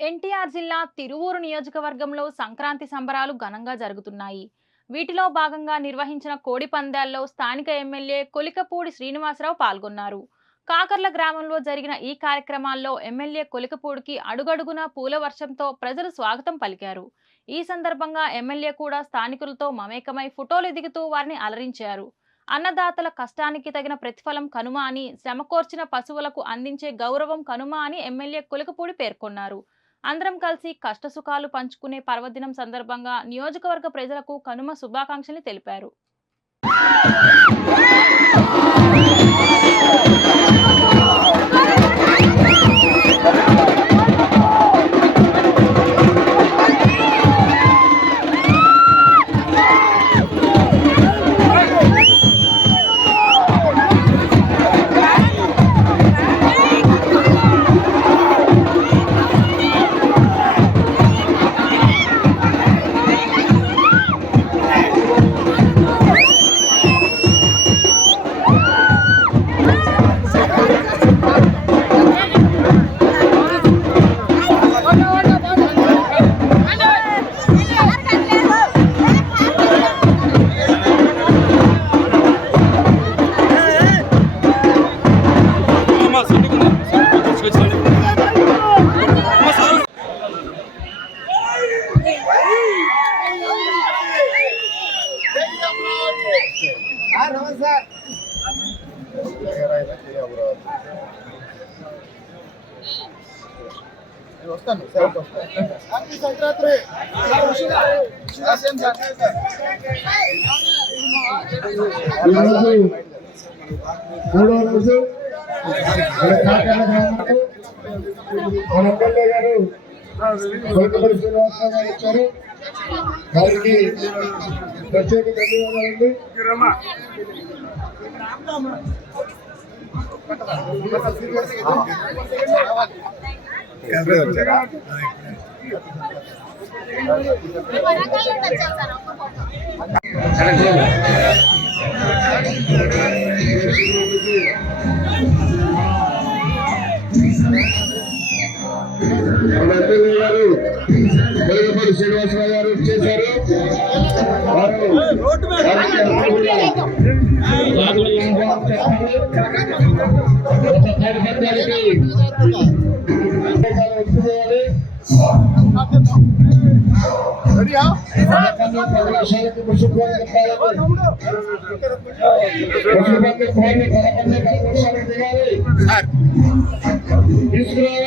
ఎన్టీఆర్ జిల్లా తిరువూరు నియోజకవర్గంలో సంక్రాంతి సంబరాలు ఘనంగా జరుగుతున్నాయి. వీటిలో భాగంగా నిర్వహించిన కోడి పందాల్లో స్థానిక ఎమ్మెల్యే కొలికపూడి శ్రీనివాసరావు పాల్గొన్నారు. కాకర్ల గ్రామంలో జరిగిన ఈ కార్యక్రమాల్లో ఎమ్మెల్యే కొలికపూడికి అడుగడుగునా పూల వర్షంతో ప్రజలు స్వాగతం పలికారు. ఈ సందర్భంగా ఎమ్మెల్యే కూడా స్థానికులతో మమేకమై ఫోటోలు దిగుతూ వారిని అలరించారు. అన్నదాతల కష్టానికి తగిన ప్రతిఫలం కనుమ అని, శ్రమకోర్చిన పశువులకు అందించే గౌరవం కనుమ అని ఎమ్మెల్యే కొలికపూడి పేర్కొన్నారు. అందరం కలిసి కష్టసుఖాలు పంచుకునే పర్వదినం సందర్భంగా నియోజకవర్గ ప్రజలకు కనుమ శుభాకాంక్షలు తెలిపారు. మూడో రోజు మన ఎమ్మెల్యే గారు కొలికపూడి శ్రీనివాసరావు గారు ఇచ్చారు. వారికి ప్రత్యేక ధన్యవాదాలండి. మన ఎమ్మెల్యే గారు కొలికపూడి శ్రీనివాసరావు గారు చేశారు. తీసుకురా